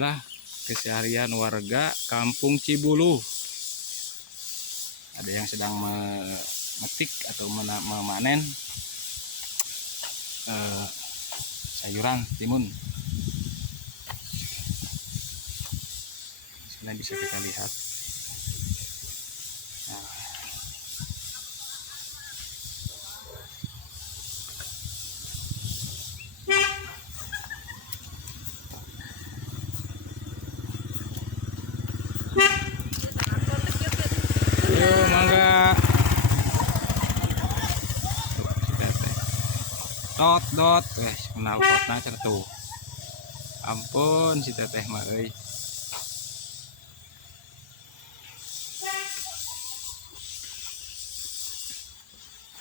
inilah keseharian warga Kampung Cibuluh. Ada yang sedang memetik atau memanen sayuran timun. Sini bisa kita lihat. Yuk, mangga. Dot kenal potna cenah tuh. Ampun si teteh mah euy.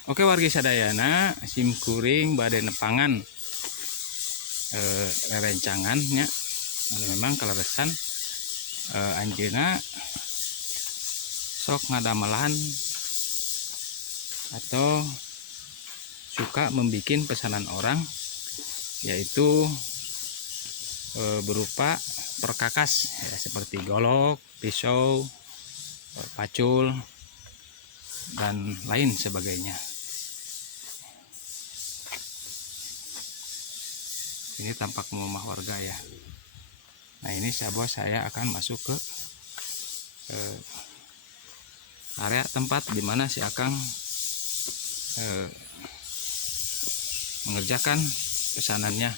Oke wargi sadayana simkuring bade nepangan rerencangannya. Memang kaleresan anjeuna sok ngadamelan atau suka membuat pesanan orang, yaitu berupa perkakas ya, seperti golok, pisau, pacul, dan lain sebagainya. Ini tampak rumah warga ya. Nah ini saya akan masuk ke area tempat dimana si Akang mengerjakan pesanannya.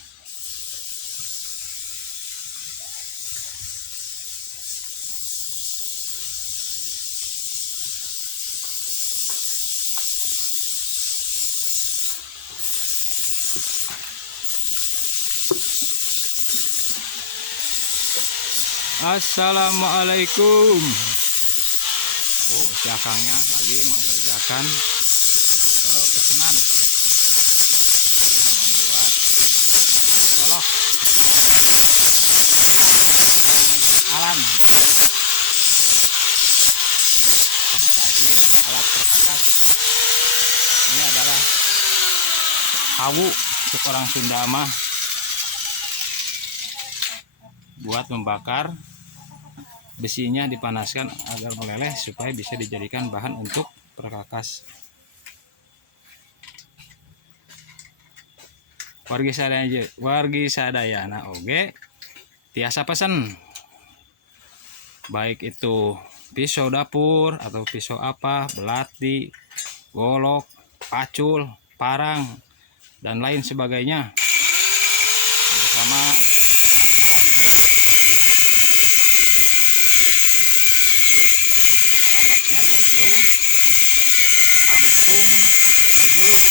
Assalamualaikum. Oh, si Akangnya lagi mengerjakan pesanan. Membuat golok alan pengrajin alat perkakas. Ini adalah hawu untuk orang Sunda mah, buat membakar besinya, dipanaskan agar meleleh supaya bisa dijadikan bahan untuk perkakas. Wargi sadayana oge tiasa pesen, baik itu pisau dapur atau pisau apa, belati, golok, pacul, parang, dan lain sebagainya, bersama bahan-bahan alamatnya yaitu Kampung Cibuluh,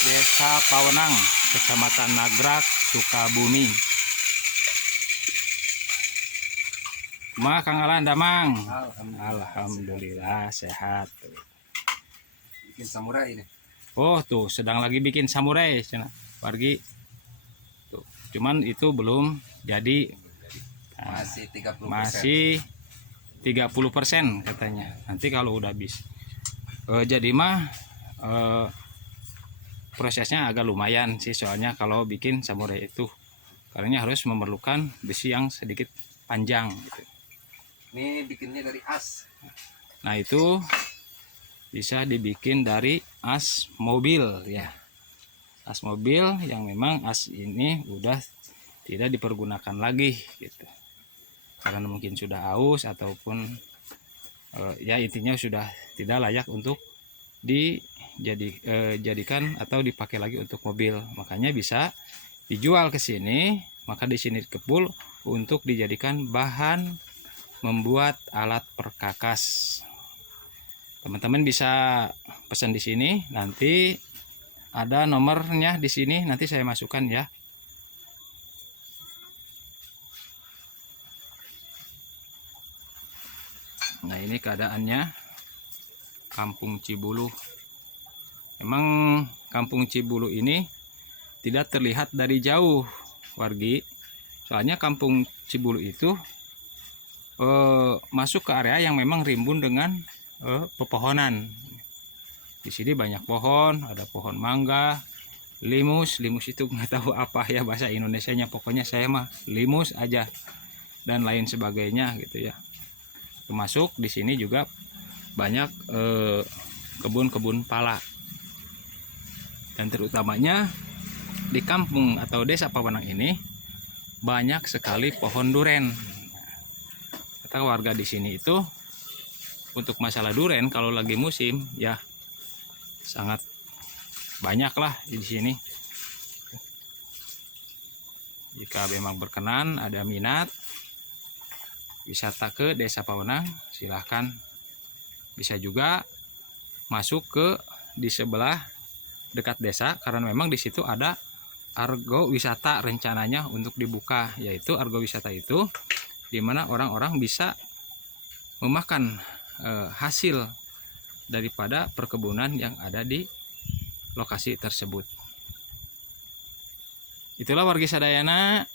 Desa Pawenang, Kecamatan Nagrak, Sukabumi. Kang Alan damang. Alhamdulillah sehat. Bikin samurai ini. Oh tuh sedang lagi bikin samurai wargi. Tuh, cuman itu belum jadi. Masih 30%. Masih 30% katanya. Nanti kalau udah habis jadi mah prosesnya agak lumayan sih, soalnya kalau bikin samurai itu karena harus memerlukan besi yang sedikit panjang gitu. Ini bikinnya dari as. Nah itu bisa dibikin dari as mobil ya, as mobil yang memang as ini udah tidak dipergunakan lagi gitu, karena mungkin sudah aus ataupun ya intinya sudah tidak layak untuk dijadikan atau dipakai lagi untuk mobil. Makanya bisa dijual ke sini, maka di sini kepul untuk dijadikan bahan membuat alat perkakas. Teman-teman bisa pesan di sini, nanti ada nomornya di sini, nanti saya masukkan ya. Nah ini keadaannya Kampung Cibuluh. Memang Kampung Cibuluh ini tidak terlihat dari jauh wargi, soalnya Kampung Cibuluh itu masuk ke area yang memang rimbun dengan pepohonan. Di sini banyak pohon, ada pohon mangga, limus itu nggak tahu apa ya bahasa Indonesianya, pokoknya saya mah limus aja dan lain sebagainya gitu ya. Termasuk di sini juga banyak kebun-kebun pala, dan terutamanya di kampung atau desa Pawenang ini banyak sekali pohon duren. Kata warga di sini itu untuk masalah duren kalau lagi musim ya sangat banyak lah di sini. Jika memang berkenan, ada minat wisata ke desa Pawenang, silahkan. Bisa juga masuk ke di sebelah dekat desa, karena memang di situ ada argo wisata rencananya untuk dibuka, yaitu argo wisata itu di mana orang-orang bisa memakan hasil daripada perkebunan yang ada di lokasi tersebut. Itulah wargi sadayana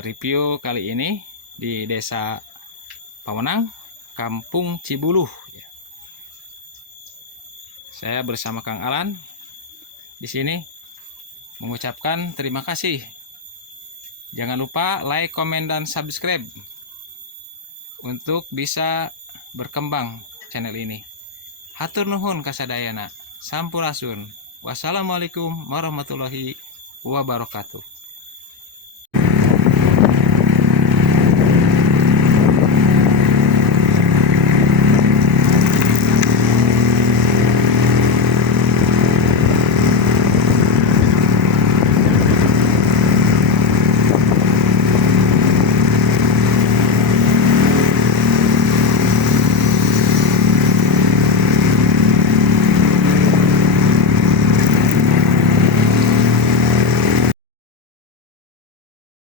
review kali ini di desa Pawenang, Kampung Cibuluh. Saya bersama Kang Alan di sini mengucapkan terima kasih. Jangan lupa like, komen, dan subscribe untuk bisa berkembang channel ini. Hatur nuhun kasadayana. Sampurasun. Wassalamualaikum warahmatullahi wabarakatuh.